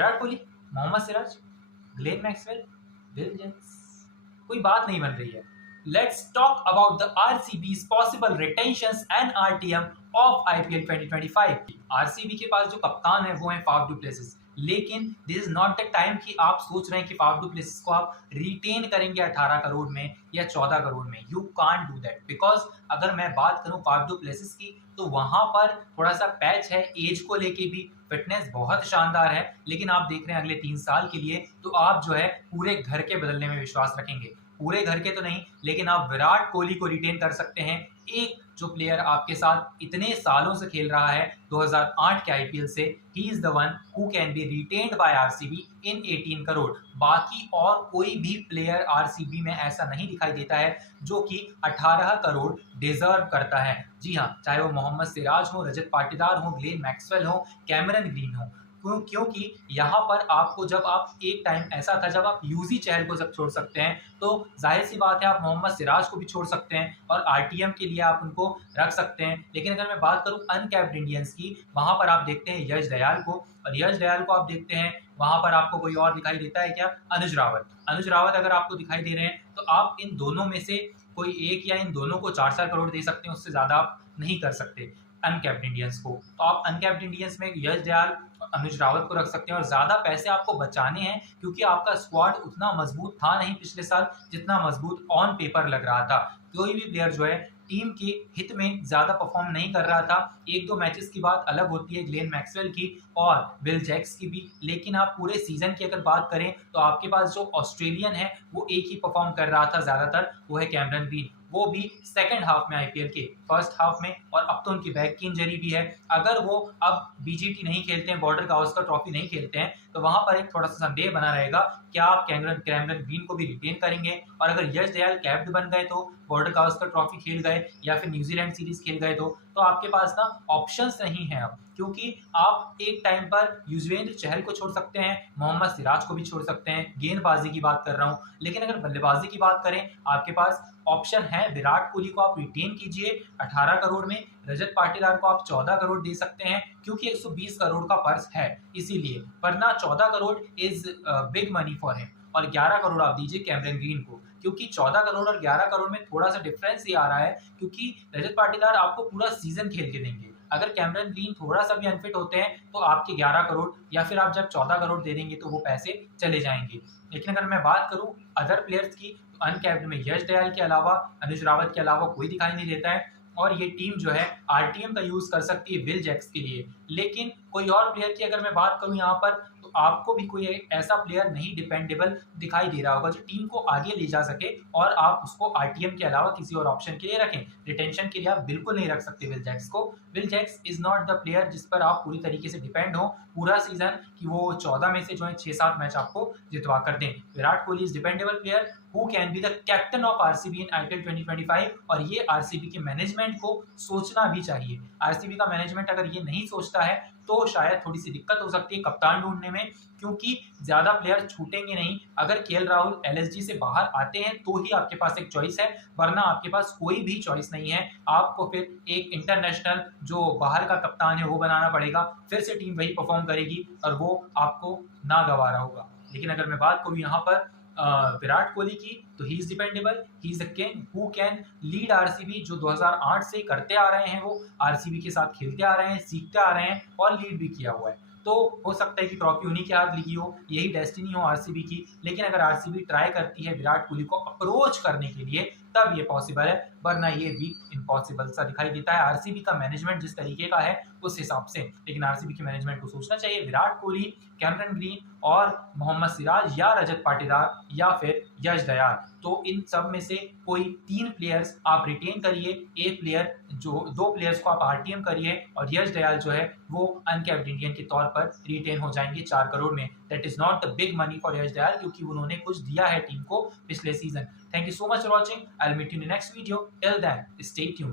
Virat Kohli, Mohammed Siraj, Glenn Maxwell, Will Jacks, कोई बात नहीं बन रही है। Let's talk about the RCB's possible retentions and RTM of IPL 2025। RCB के पास जो कप्तान है वो है फाफ डू प्लेसिस, लेकिन this is not the time कि आप सोच रहे हैं कि फाफ डू प्लेसिस को आप रिटेन करेंगे 18 करोड़ में या 14 करोड़ में। You can't do that, because अगर मैं बात करूं फाफ डू प्लेसिस की तो वहां पर थोड़ा सा पैच है, एज को लेके भी फिटनेस बहुत शानदार है, लेकिन आप देख रहे हैं अगले 3 साल के लिए तो आप जो है पूरे घर के बदलने में विश्वास रखेंगे। पूरे घर के तो नहीं, लेकिन आप विराट कोहली को रिटेन कर सकते हैं, एक जो प्लेयर आपके साथ इतने सालों से खेल रहा है 2008 के आईपीएल से। He is the one who can be retained by RCB in 18 crore. बाकी और कोई भी प्लेयर आरसीबी में ऐसा नहीं दिखाई देता है जो कि 18 करोड़ डिजर्व करता है। जी हाँ, चाहे वो मोहम्मद सिराज हो, रजत पाटीदार हो, ग्लेन मैक्सवेल हो, कैमरन ग्रीन हो, क्योंकि यहाँ पर आपको जब आप एक टाइम ऐसा था जब आप यूजी चहल को जब छोड़ सकते हैं तो जाहिर सी बात है आप मोहम्मद सिराज को भी छोड़ सकते हैं और आरटीएम के लिए आप उनको रख सकते हैं। लेकिन अगर मैं बात करूं अनकैप्ड इंडियंस की, वहां पर आप देखते हैं यश दयाल को, और यश दयाल को आप देखते हैं वहां पर आपको कोई और दिखाई देता है क्या? अनुज रावत। अनुज रावत अगर आपको दिखाई दे रहे हैं तो आप इन दोनों में से कोई एक या इन दोनों को 4-4 करोड़ दे सकते हैं, उससे ज्यादा आप नहीं कर सकते अनकैप्ड इंडियंस को। तो आप अनकैप्ड इंडियंस में यश दयाल, अनुज रावत को रख सकते हैं और ज्यादा पैसे आपको बचाने हैं क्योंकि आपका स्क्वाड उतना मजबूत था नहीं पिछले साल जितना मजबूत ऑन पेपर लग रहा था। कोई भी प्लेयर जो है टीम के हित में ज्यादा परफॉर्म नहीं कर रहा था। 1-2 मैचेस की बात अलग होती है ग्लेन मैक्सवेल की और विल जैक्स की भी, लेकिन आप पूरे सीजन की अगर बात करें तो आपके पास जो ऑस्ट्रेलियन है वो एक ही परफॉर्म कर रहा था ज्यादातर, वो है कैमरन ग्रीन, वो भी सेकंड हाफ में आईपीएल के, फर्स्ट हाफ में, और अब तो उनकी बैक की इंजरी भी है। अगर वो अब बीजीटी नहीं खेलते हैं, बॉर्डर गावस्कर ट्रॉफी नहीं खेलते हैं, तो वहां पर एक थोड़ा सा संदेह बना रहेगा क्या आप कैमरन ग्रीन को भी रिटेन करेंगे। और अगर यश दयाल कैप्ड बन गए तो, बॉर्डर गावस्कर ट्रॉफी खेल गए या फिर न्यूजीलैंड सीरीज खेल गए तो आपके पास ना ऑप्शंस नहीं है अब, क्योंकि आप एक टाइम पर युजवेंद्र चहल को छोड़ सकते हैं, मोहम्मद सिराज को भी छोड़ सकते हैं, गेंदबाजी की बात कर रहा हूं। लेकिन अगर बल्लेबाजी की बात करें आपके पास ऑप्शन है, विराट कोहली को आप रिटेन कीजिए 18 करोड़ में, रजत पाटीदार को आप 14 करोड़ दे सकते हैं क्योंकि 120 करोड़ का पर्स है इसीलिए, वरना 14 crore is big money for him. और 11 करोड़ आप दीजिए कैमरन ग्रीन को, क्योंकि 14 करोड़ और 11 करोड़ में थोड़ा सा डिफरेंस ये आ रहा है क्योंकि रजत पाटीदार आपको पूरा सीजन खेल के देंगे। अगर कैमरन ग्रीन थोड़ा सा भी अनफिट होते हैं तो आपके 11 करोड़ या फिर आप जब 14 करोड़ दे देंगे तो वो पैसे चले जाएंगे। लेकिन अगर मैं बात करूं अदर प्लेयर्स की तो अनकैप्ड में यश दयाल के अलावा, अनुज रावत के अलावा कोई दिखाई नहीं देता है और ये टीम जो है आरटीएम का यूज कर सकती है विल जैक्स के लिए। लेकिन कोई और प्लेयर की अगर मैं बात करूं यहाँ पर तो आपको भी कोई ऐसा प्लेयर नहीं डिपेंडेबल दिखाई दे रहा होगा जो टीम को आगे ले जा सके और आप उसको आरटीएम के अलावा किसी और ऑप्शन के लिए रखें। रिटेंशन के लिए आप बिल्कुल नहीं रख सकते विल जैक्स को। Will Jacks is not the player जिस पर आप पूरी तरीके से डिपेंड हो पूरा सीजन कि वो 14 में से जो है 6-7 मैच आपको जितवा कर दें। Virat Kohli is dependable player who can be the captain of RCB in IPL 2025 और ये आरसीबी के मैनेजमेंट को सोचना भी चाहिए। आरसीबी का मैनेजमेंट अगर ये नहीं सोचता है तो शायद थोड़ी सी दिक्कत हो सकती है कप्तान ढूंढने में, क्योंकि ज्यादा प्लेयर छूटेंगे नहीं। अगर केएल राहुल एलएसजी से बाहर आते हैं तो ही आपके पास एक चॉइस है, वरना आपके पास कोई भी चॉइस नहीं है। आपको फिर एक इंटरनेशनल जो बाहर का कप्तान है वो बनाना पड़ेगा, फिर से टीम वही परफॉर्म करेगी और वो आपको ना गवारा होगा। लेकिन अगर मैं बात करूँ यहाँ पर विराट कोहली की तो he is dependable, he is the king who can lead RCB, जो 2008 से करते आ रहे हैं, वो आरसीबी के साथ खेलते आ रहे हैं, सीखते आ रहे हैं और लीड भी किया हुआ है। तो हो सकता है कि ट्रॉफी उन्हीं के हाथ लिखी हो, यही डेस्टिनी हो आरसीबी की। लेकिन अगर आरसीबी ट्राई करती है विराट कोहली को अप्रोच करने के लिए तब ये पॉसिबल है, वरना ये भी इम्पॉसिबल सा दिखाई देता है आरसीबी का मैनेजमेंट जिस तरीके का है उस हिसाब से। लेकिन आरसीबी के मैनेजमेंट को सोचना चाहिए विराट कोहली, कैमरन ग्रीन और मोहम्मद सिराज या रजत पाटीदार या फिर यश दयाल, तो इन सब में से कोई 3 प्लेयर्स आप रिटेन करिए, एक प्लेयर जो 2 प्लेयर्स को आप आरटीएम करिए और यश दयाल जो है वो अनकैप्ड इंडियन के तौर पर रिटेन हो जाएंगे 4 करोड़ में। That is not the big money for Yash Dayal क्योंकि उन्होंने कुछ दिया है टीम को पिछले season. Thank you so much for watching. I'll meet you in the next video. Till then, stay tuned.